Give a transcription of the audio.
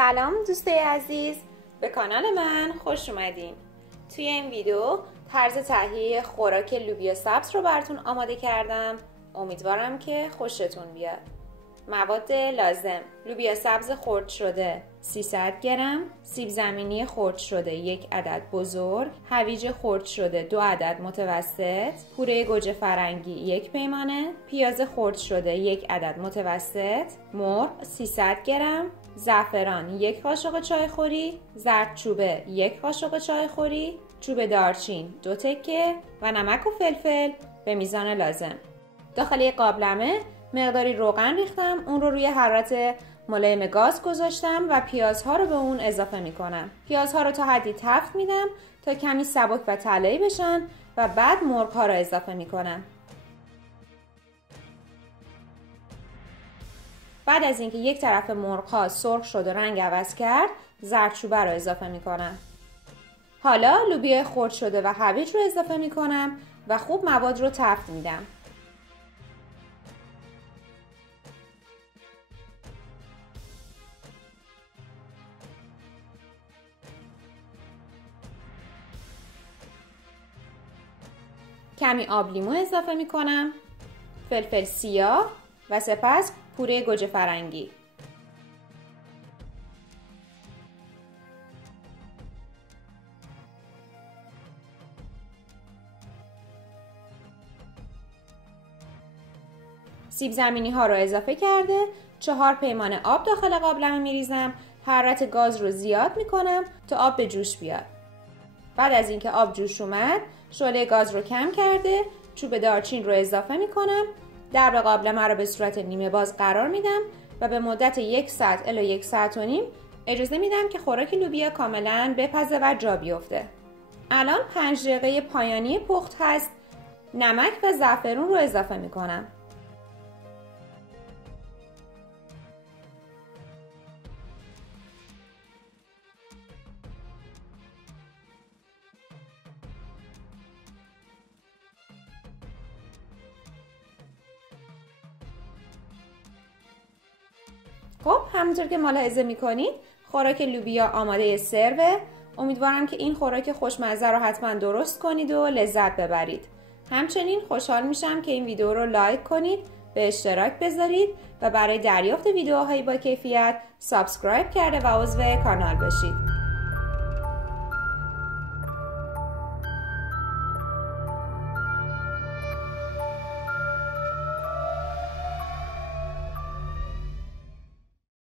سلام دوستای عزیز، به کانال من خوش اومدین. توی این ویدیو طرز تهیه خوراک لوبیا سبز رو براتون آماده کردم. امیدوارم که خوشتون بیاد. مواد لازم: لوبیا سبز خرد شده 300 گرم، سیب زمینی خرد شده 1 عدد بزرگ، هویج خرد شده 2 عدد متوسط، پوره گوجه فرنگی 1 پیمانه، پیاز خرد شده 1 عدد متوسط، مرغ 300 گرم، زعفران 1 قاشق چایخوری، زردچوبه 1 قاشق چایخوری، چوب دارچین 2 تکه و نمک و فلفل به میزان لازم. داخل یک قابلمه مقداری روغن ریختم، اون رو روی حرارت ملایم گاز گذاشتم و پیازها رو به اون اضافه میکنم. پیازها رو تا حدی تفت میدم تا کمی سبک و طلایی بشن و بعد مرغ‌ها رو اضافه میکنم. بعد از اینکه یک طرف مرغ‌ها سرخ شد و رنگ عوض کرد، زردچوبه رو اضافه میکنم. حالا لوبیا خرد شده و هویج رو اضافه میکنم و خوب مواد رو تفت میدم. کمی آب لیمو اضافه می کنم، فلفل سیاه و سپس پوره گوجه فرنگی. سیب زمینی ها رو اضافه کرده 4 پیمانه آب داخل قابلمه می ریزم. حرارت گاز رو زیاد می کنم تا آب به جوش بیاد. بعد از اینکه آب جوش اومد، شعله گاز رو کم کرده چوب دارچین رو اضافه می کنم. درب قابلمه رو به صورت نیمه باز قرار میدم و به مدت 1 ساعت الی 1 ساعت و نیم اجازه میدم که خوراک لوبیا کاملا بپزه و جا بیفته. الان 5 دقیقه پایانی پخت هست. نمک و زعفرون رو اضافه می کنم. خب همونطور که ملاحظه میکنید خوراک لوبیا آماده سرو. امیدوارم که این خوراک خوشمزه رو حتما درست کنید و لذت ببرید. همچنین خوشحال میشم که این ویدیو رو لایک کنید، به اشتراک بذارید و برای دریافت ویدیوهایی با کیفیت سابسکرایب کرده و عضو کانال بشید.